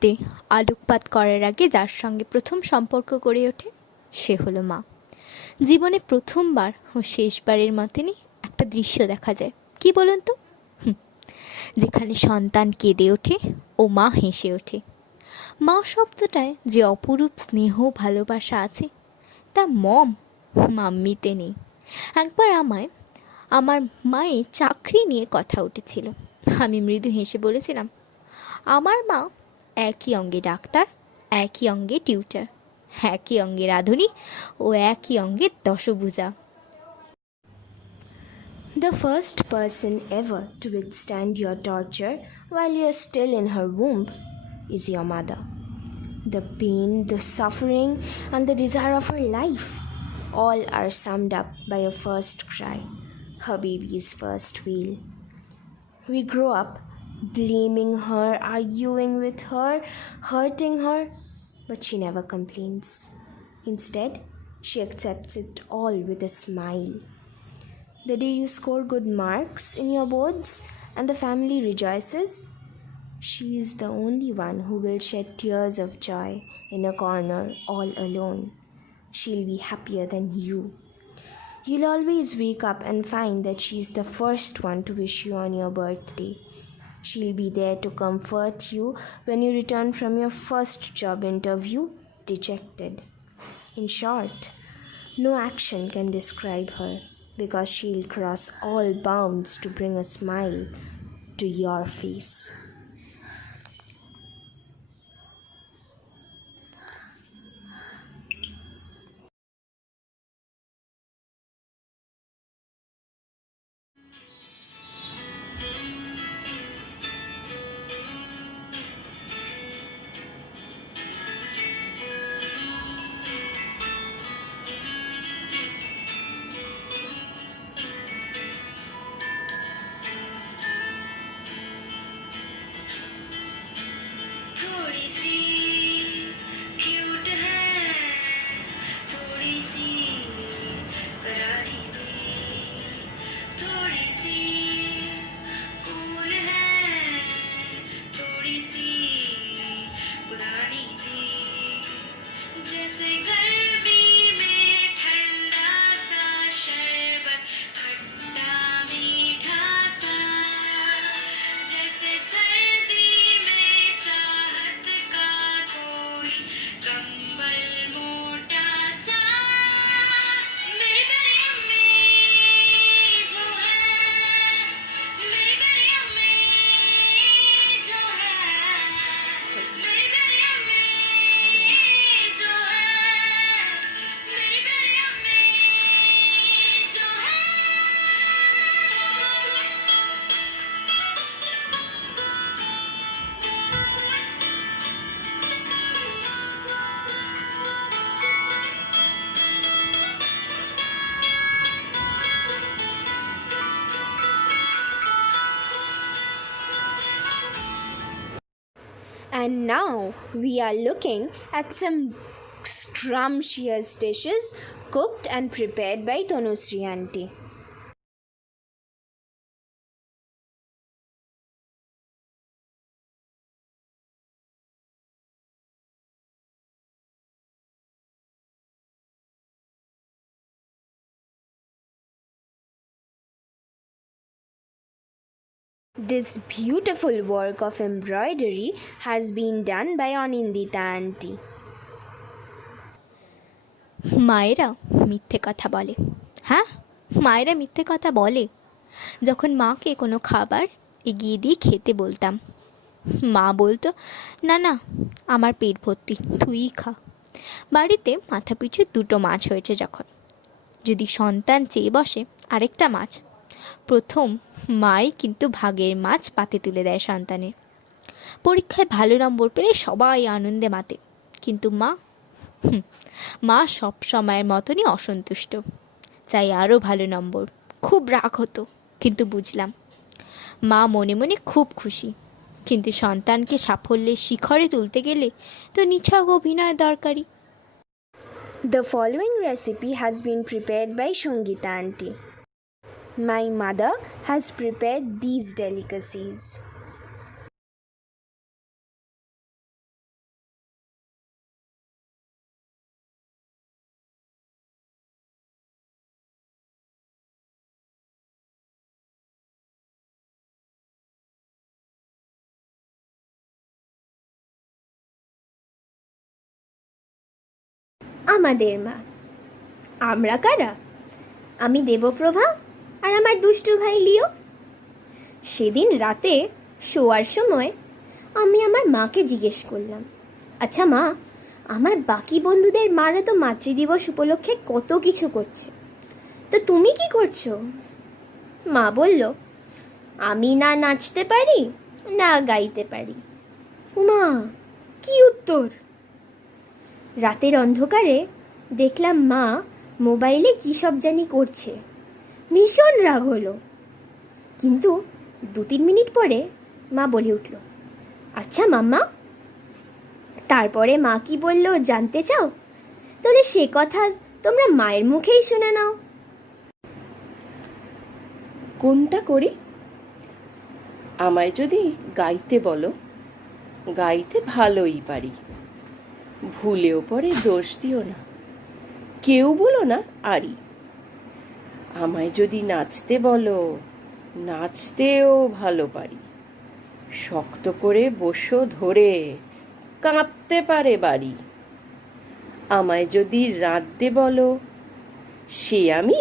পৃথিবীতে আলোকপাত করার আগে যার সঙ্গে প্রথম সম্পর্ক গড়ে ওঠে সে হলো মা। জীবনে প্রথমবার ও শেষবারের মতনই একটা দৃশ্য দেখা যায়, কি বলুন তো? যেখানে সন্তান কেঁদে ওঠে ও মা হেসে ওঠে। মা শব্দটায় যে অপরূপ স্নেহ ভালোবাসা আছে তা মাম্মিতে নেই। একবার আমার মায়ের চাকরি নিয়ে কথা উঠেছিল। আমি মৃদু হেসে বলেছিলাম, আমার মা একই অঙ্গে ডাক্তার, একই অঙ্গে টিউটার, একই অঙ্গে রাঁধুনি ও একই অঙ্গে দশভুজা। The first person ever to withstand your torture while you're still in her womb is your mother. The pain, the suffering, and the desire of her life all are summed up by her first cry, her baby's first wail. We grow up blaming her, arguing with her, hurting her, but she never complains. Instead, she accepts it all with a smile. The day you score good marks in your boards and the family rejoices, she is the only one who will shed tears of joy in a corner all alone. She'll be happier than you. You'll always wake up and find that she's the first one to wish you on your birthday. She'll be there to comfort you when you return from your first job interview dejected. In short, no action can describe her, because she'll cross all bounds to bring a smile to your face. And now we are looking at some scrumptious dishes cooked and prepared by Tanushree aunty. This beautiful work of embroidery has been done by Anindita aunty. মায়েরা মিথ্যে কথা বলে। হ্যাঁ, মায়েরা মিথ্যে কথা বলে। যখন মাকে কোনো খাবার এগিয়ে দিয়ে খেতে বলতাম, মা বলতো, না না, আমার পেট ভর্তি, তুইই খা। বাড়িতে মাথাপিছু 2টো মাছ হয়েছে যখন, যদি সন্তান চেয়ে বসে আরেকটা মাছ, প্রথম মাই কিন্তু ভাগের মাছ পাতে তুলে দেয় সন্তানের। পরীক্ষায় ভালো নম্বর পেলে সবাই আনন্দে মাতে, কিন্তু মা সব সময়ের মতনই অসন্তুষ্ট, চাই আরও ভালো নম্বর। খুব রাগ হতো, কিন্তু বুঝলাম মা মনে মনে খুব খুশি, কিন্তু সন্তানকে সাফল্যের শিখরে তুলতে গেলে তো নিছক অভিনয় দরকারি। The following recipe has been prepared by Shongita aunty. My mother has prepared these delicacies. আমাদের মা। আমরা কারা? আমি দেবপ্রভা আর আমার দুষ্টু ভাই লিও। সেদিন রাতে শোয়ার সময় আমি আমার মাকে জিজ্ঞেস করলাম, আচ্ছা মা, আমার বাকি বন্ধুদের মারা তো মাতৃদিবস উপলক্ষে কত কিছু করছে, তো তুমি কি করছো? মা বলল, আমি না নাচতে পারি না গাইতে পারি। উমা, কি উত্তর! রাতের অন্ধকারে দেখলাম মা মোবাইলে কী সব জানি করছে। ভীষণ রাগ হলো, কিন্তু 2-3 মিনিট পরে মা বলে উঠল, আচ্ছা মাম্মা। তারপরে মা কি বলল জানতে চাও? তাহলে সে কথা তোমরা মায়ের মুখেই শুনে নাও। কোনটা করি? আমায় যদি গাইতে বলো, গাইতে ভালোই পারি, ভুলেও পরে দোষ দিও না, কেউ বলো না আরি। আমায় যদি নাচতে বলো, নাচতেও ভালো পারি, শক্ত করে বসো ধরে, কাঁপতে পারে বাড়ি। আমায় যদি রাঁধতে বলো, সে আমি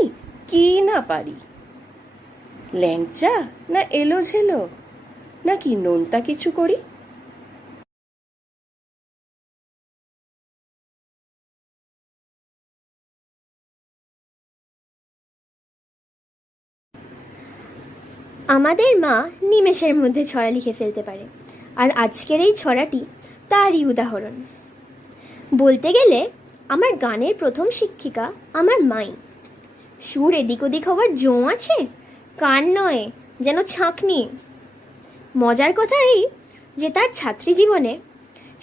কি না পারি, ল্যাংচা না এলো ঝেলো নাকি নোনতা কিছু করি। আমাদের মা নিমেষের মধ্যে ছড়া লিখে ফেলতে পারে, আর আজকের এই ছড়াটি তারই উদাহরণ। বলতে গেলে আমার গানের প্রথম শিক্ষিকা আমার মাই। সুর এদিক ওদিক হওয়ার জো আছে, কান নয়, যেন ছাঁকনি। মজার কথা এই যে তার ছাত্রী জীবনে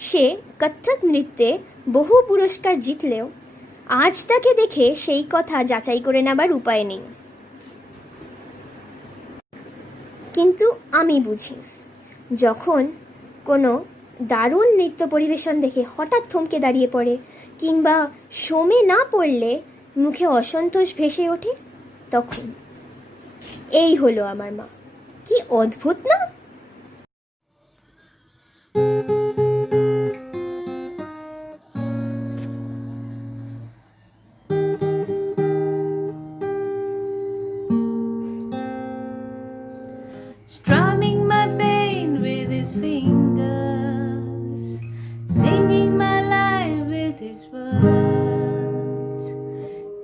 সে কত্থক নৃত্যে বহু পুরস্কার জিতলেও আজ তাকে দেখে সেই কথা যাচাই করে নেবার উপায় নেই। কিন্তু আমি বুঝি, যখন কোনো দারুণ নৃত্য পরিবেশন দেখে হঠাৎ থমকে দাঁড়িয়ে পড়ে, কিংবা সমে না পড়লে মুখে অসন্তোষ ভেসে ওঠে, তখন এই হলো আমার মা। কি অদ্ভুত না? Strumming my pain with his fingers, singing my life with his words,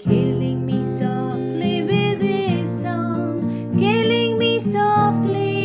killing me softly with his song, killing me softly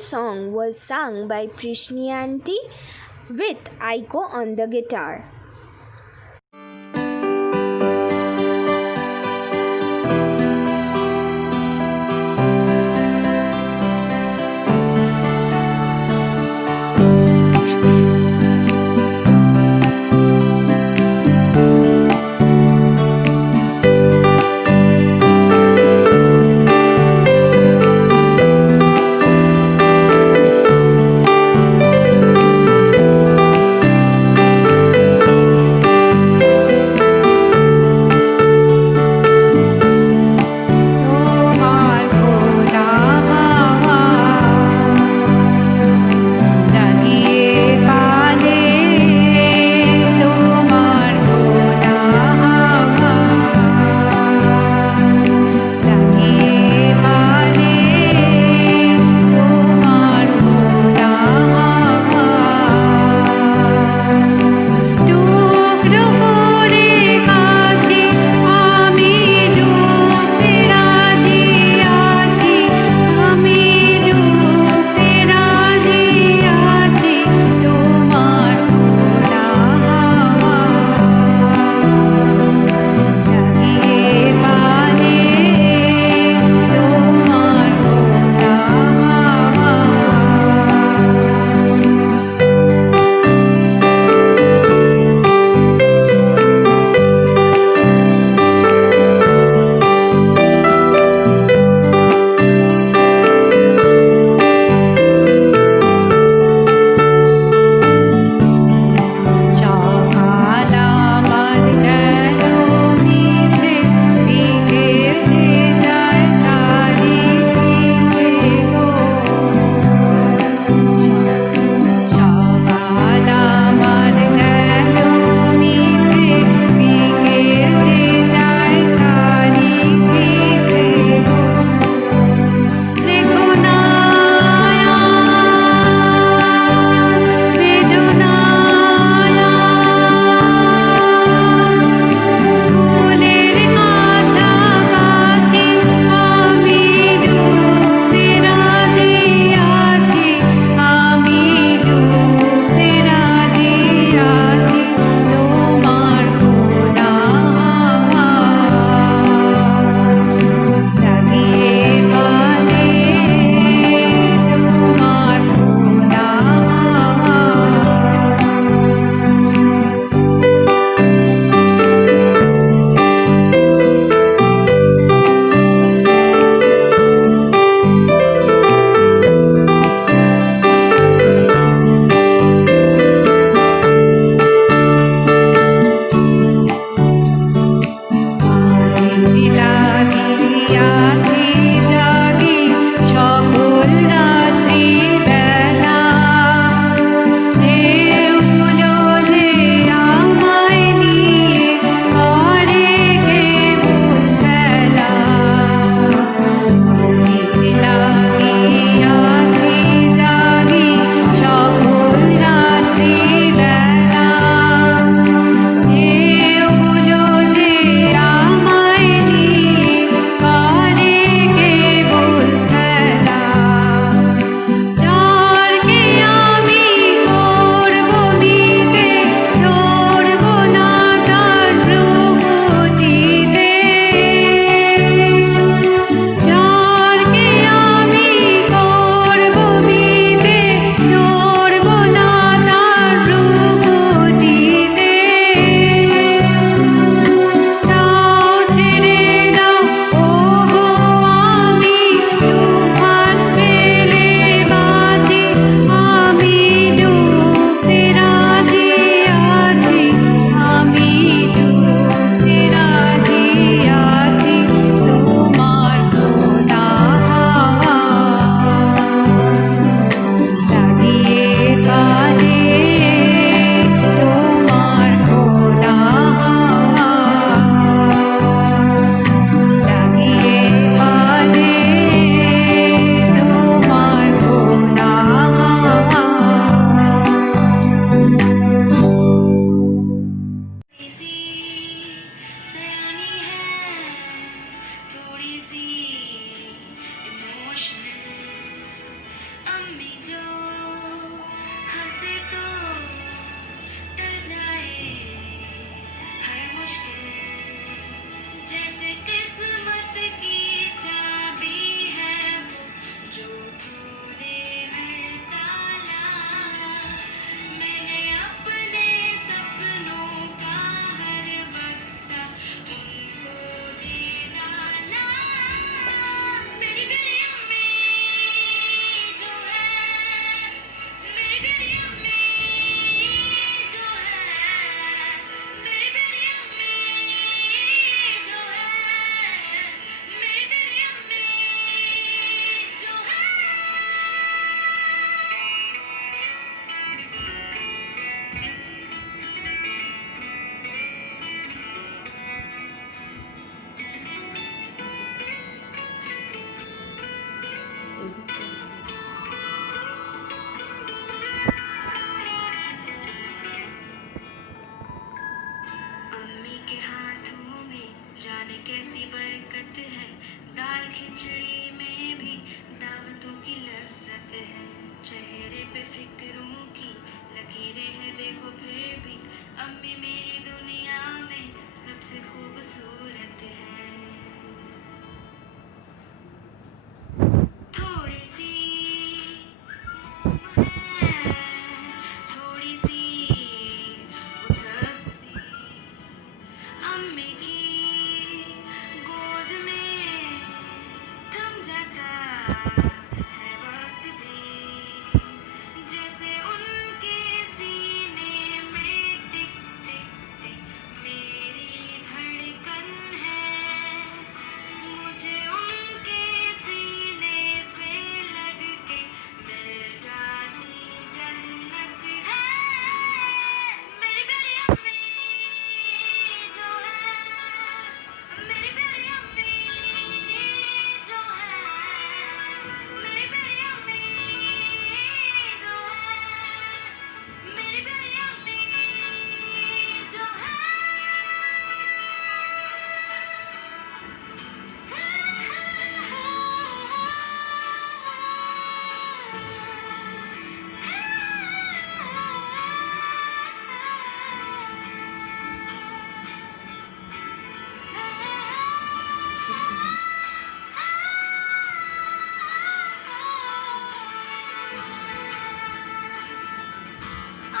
song was sung by Prishni Auntie with Aiko on the guitar. प्यारी अम्मी जो है, मेरी प्यारी अम्मी जो है, मेरी प्यारी अम्मी जो है। अम्मी के हाथों में जाने कैसी बरकत है, दाल खिचड़ी में भी दावतों की लज्जत है। चेहरे पे फिक्रों की लकीरें हैं देखो फिर भी, अम्मी मेरी दुनिया में सबसे खूबसूरत है। थोड़ी सी मोम है, थोड़ी सी उसफ भी, अम्मी की गोद में थम जाता है वक्त भी, जैसे उनके सीने में टिक टिक टिक मेरी धड़कन है। मुझे उनके सीने से लग के मिल जाती जन्नत है। मेरी प्यारी अम्मी जो है, मेरी प्यारी अम्मी जो है, मेरी प्यारी अम्मी जो है, मेरी प्यारी अम्मी जो है। अम्मी जो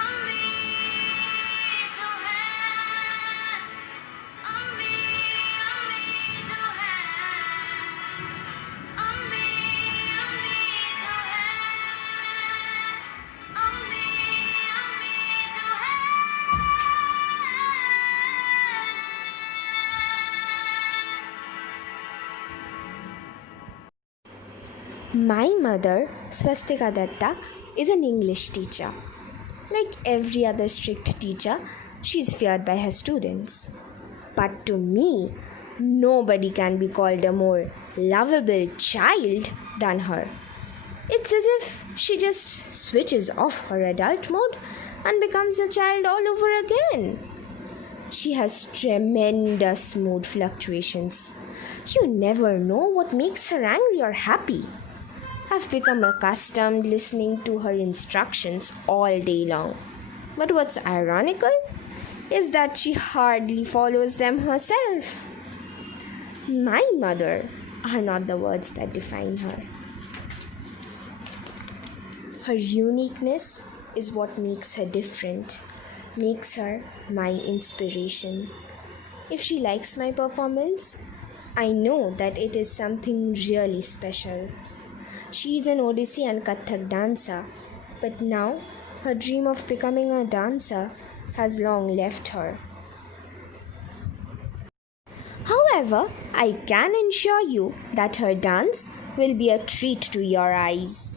है, अम्मी अम्मी जो है, अम्मी अम्मी जो है, अम्मी अम्मी जो है। My mother, Swastika Datta, is an English teacher. Like every other strict teacher, she is feared by her students. But to me, nobody can be called a more lovable child than her. It's as if she just switches off her adult mode and becomes a child all over again. She has tremendous mood fluctuations. You never know what makes her angry or happy. I've become accustomed listening to her instructions all day long. But what's ironical is that she hardly follows them herself. My mother are not the words that define her. Her uniqueness is what makes her different, makes her my inspiration. If she likes my performance, I know that it is something really special. She is an Odissi and Kathak dancer, but now her dream of becoming a dancer has long left her. However, I can assure you that her dance will be a treat to your eyes.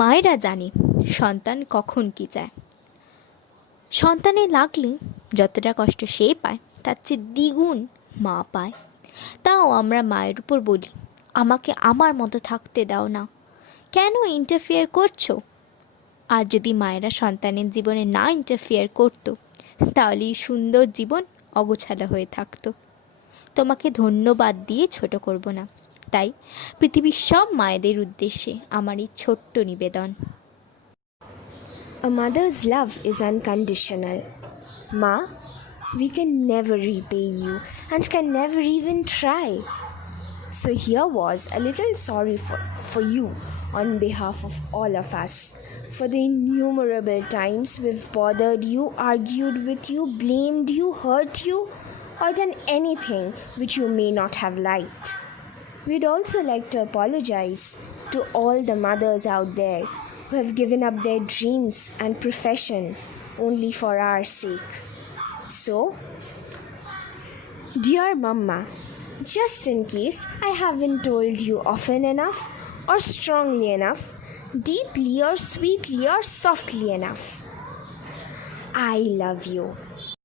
মায়েরা জানে সন্তান কখন কী চায়। সন্তানে লাগলে যতটা কষ্ট সে পায় তার চেয়ে দ্বিগুণ মা পায়। তাও আমরা মায়ের উপর বলি, আমাকে আমার মতো থাকতে দাও না, কেন ইন্টারফেয়ার করছো? আর যদি মায়েরা সন্তানের জীবনে না ইন্টারফেয়ার করতো, তাহলে এই সুন্দর জীবন অগোছালো হয়ে থাকতো। তোমাকে ধন্যবাদ দিয়ে ছোট করব না, তাই পৃথিবীর সব মায়েদের উদ্দেশ্যে আমার এই ছোট্ট নিবেদন। A mother's love is unconditional. Ma, we can never repay you and can never even try. So here was a little sorry for you on behalf of all of us, for the innumerable times we've bothered you, argued with you, blamed you, hurt you, or done anything which you may not have liked. We'd also like to apologize to all the mothers out there who have given up their dreams and profession only for our sake. So, dear Mama, just in case I haven't told you often enough, or strongly enough, deeply or sweetly or softly enough, I love you.